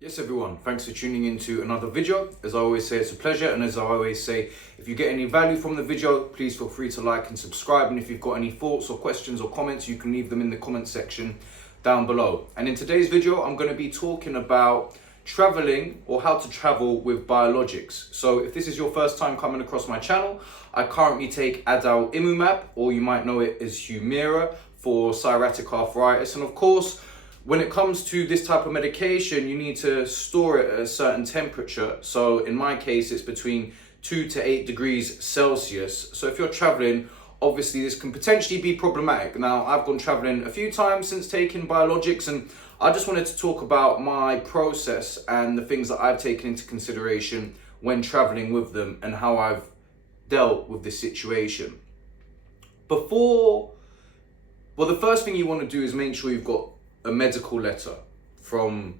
Yes everyone, thanks for tuning into another video. As I always say, it's a pleasure, and as I always say, if you get any value from the video, please feel free to like and subscribe, and if you've got any thoughts or questions or comments, you can leave them in the comment section down below. And in today's video, I'm going to be talking about traveling, or how to travel with biologics. So if this is your first time coming across my channel, I currently take adalimumbab, or you might know it as humira, for psoriatic arthritis. And of course, when it comes to this type of medication, you need to store it at a certain temperature. So in my case, it's between 2 to 8 degrees Celsius. So if you're traveling, obviously this can potentially be problematic. Now, I've gone traveling a few times since taking biologics, and I just wanted to talk about my process and the things that I've taken into consideration when traveling with them and how I've dealt with this situation. The first thing you want to do is make sure you've got a medical letter from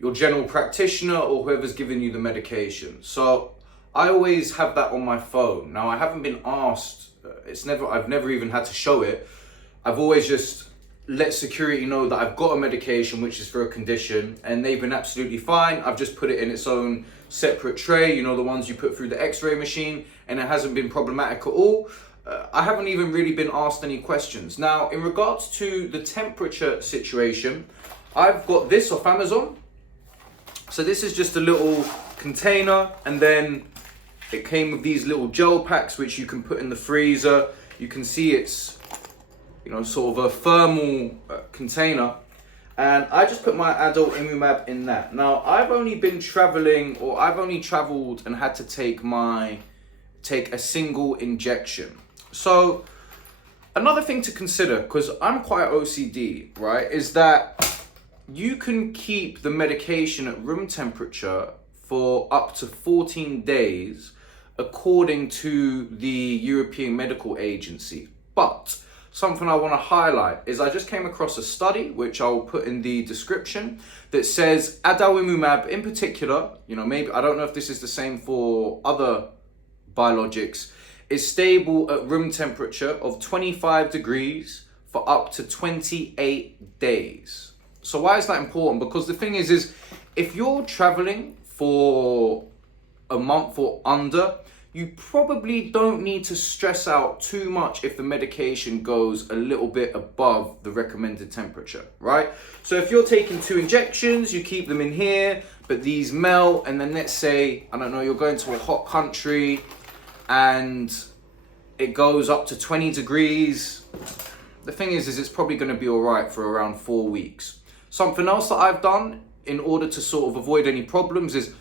your general practitioner or whoever's giving you the medication. So I always have that on my phone. Now, I haven't been asked, I've never even had to show it. I've always just let security know that I've got a medication which is for a condition, and they've been absolutely fine. I've just put it in its own separate tray, you know, the ones you put through the x-ray machine, and it hasn't been problematic at all. I haven't even really been asked any questions. Now, in regards to the temperature situation, I've got this off Amazon. So this is just a little container, and then it came with these little gel packs which you can put in the freezer. You can see it's, you know, sort of a thermal container. And I just put my adalimumbab in that. Now, I've only traveled and had to take a single injection. So another thing to consider, because I'm quite OCD, right, is that you can keep the medication at room temperature for up to 14 days according to the European Medical Agency. But something I want to highlight is I just came across a study, which I'll put in the description, that says adalimumbab in particular, you know, maybe, I don't know if this is the same for other biologics, is stable at room temperature of 25 degrees for up to 28 days. So why is that important? Because the thing is if you're traveling for a month or under, you probably don't need to stress out too much if the medication goes a little bit above the recommended temperature, right? So if you're taking 2 injections, you keep them in here, but these melt, and then let's say, I don't know, you're going to a hot country and it goes up to 20 degrees. The thing is it's probably going to be all right for around 4 weeks. Something else that I've done in order to sort of avoid any problems is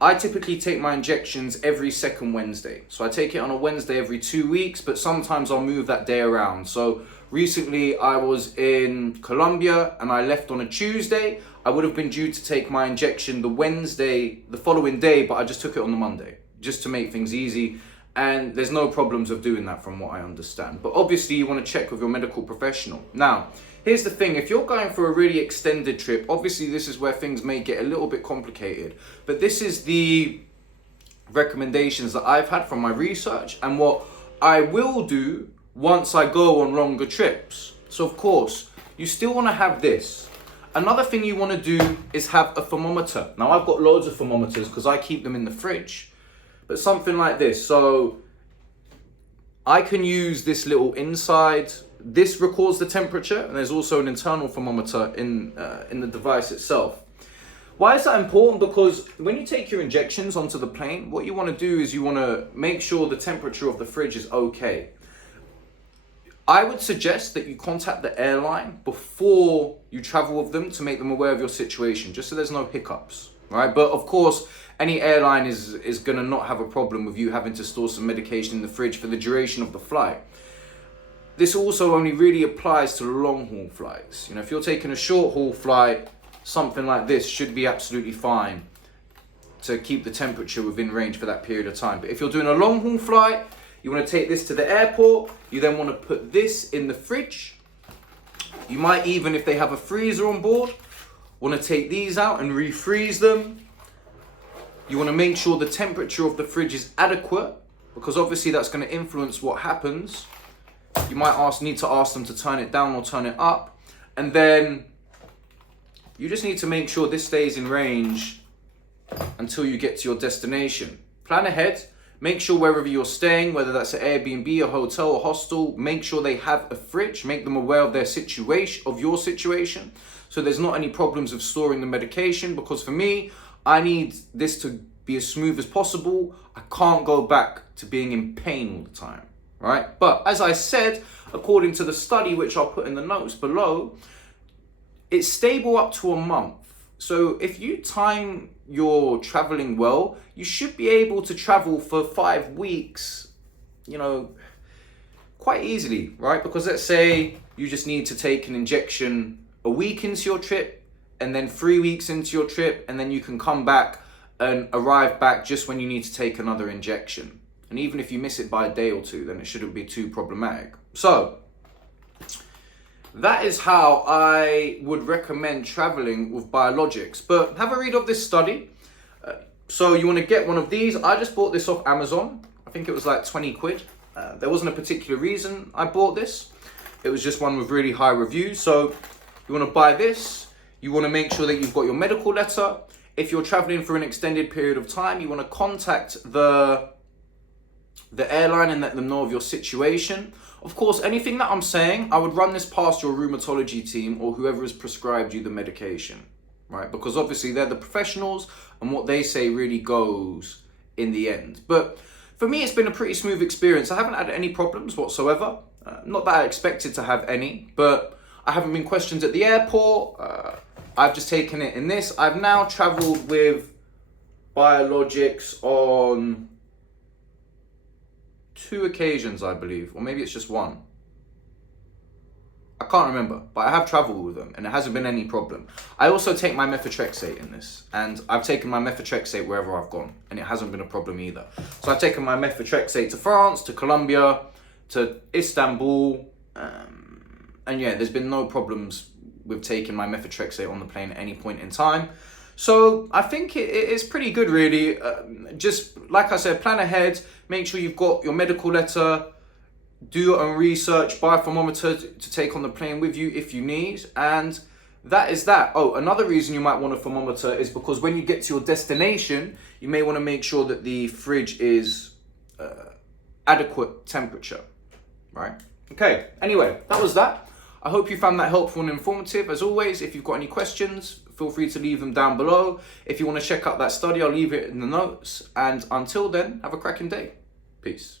I typically take my injections every second Wednesday. So I take it on a Wednesday every 2 weeks, but sometimes I'll move that day around. So recently I was in Colombia and I left on a Tuesday. I would have been due to take my injection the following day, but I just took it on the Monday just to make things easy. And there's no problems of doing that from what I understand. But obviously you want to check with your medical professional. Now, here's the thing. If you're going for a really extended trip, obviously this is where things may get a little bit complicated. But this is the recommendations that I've had from my research and what I will do once I go on longer trips. So of course, you still want to have this. Another thing you want to do is have a thermometer. Now, I've got loads of thermometers because I keep them in the fridge. But something like this, so I can use this little inside. This records the temperature, and there's also an internal thermometer in the device itself. Why is that important? Because when you take your injections onto the plane, what you want to do is you want to make sure the temperature of the fridge is okay. I would suggest that you contact the airline before you travel with them to make them aware of your situation, just so there's no hiccups, right? But of course, any airline is going to not have a problem with you having to store some medication in the fridge for the duration of the flight. This also only really applies to long haul flights. You know, if you're taking a short haul flight, something like this should be absolutely fine to keep the temperature within range for that period of time. But if you're doing a long haul flight, you want to take this to the airport. You then want to put this in the fridge. You might even, if they have a freezer on board, want to take these out and refreeze them. You want to make sure the temperature of the fridge is adequate, because obviously that's going to influence what happens. You might need to ask them to turn it down or turn it up. And then You just need to make sure this stays in range until you get to your destination. Plan ahead. Make sure wherever you're staying, whether that's an Airbnb, a hotel, or hostel, make sure they have a fridge. Make them aware of their situation, of your situation, so there's not any problems of storing the medication. Because for me, I need this to be as smooth as possible. I can't go back to being in pain all the time, right? But as I said, according to the study, which I'll put in the notes below, it's stable up to a month. So if you time your traveling well, you should be able to travel for 5 weeks, you know, quite easily, right? Because let's say you just need to take an injection a week into your trip, and then 3 weeks into your trip, and then you can come back and arrive back just when you need to take another injection. And even if you miss it by a day or two, then it shouldn't be too problematic. So that is how I would recommend traveling with biologics. But have a read of this study. So you want to get one of these. I just bought this off Amazon. I think it was like 20 quid. There wasn't a particular reason I bought this. It was just one with really high reviews. So you want to buy this. You want to make sure that you've got your medical letter. If you're traveling for an extended period of time, you want to contact the airline and let them know of your situation. Of course, anything that I'm saying, I would run this past your rheumatology team or whoever has prescribed you the medication, right? Because obviously they're the professionals and what they say really goes in the end. But for me, it's been a pretty smooth experience. I haven't had any problems whatsoever. Not that I expected to have any, but I haven't been questioned at the airport. I've just taken it in this. I've now traveled with biologics on 2 occasions, I believe, or maybe it's just one. I can't remember, but I have traveled with them and it hasn't been any problem. I also take my methotrexate in this, and I've taken my methotrexate wherever I've gone and it hasn't been a problem either. So I've taken my methotrexate to France, to Colombia, to Istanbul, and yeah, there's been no problems with taking my methotrexate on the plane at any point in time. So I think it's pretty good, really. Just like I said, plan ahead, make sure you've got your medical letter, do your own research, buy a thermometer to take on the plane with you if you need, and that is that. Oh, another reason you might want a thermometer is because when you get to your destination, you may want to make sure that the fridge is adequate temperature, right? Okay, anyway, that was that. I hope you found that helpful and informative. As always, if you've got any questions, feel free to leave them down below. If you want to check out that study, I'll leave it in the notes. And until then, have a cracking day. Peace.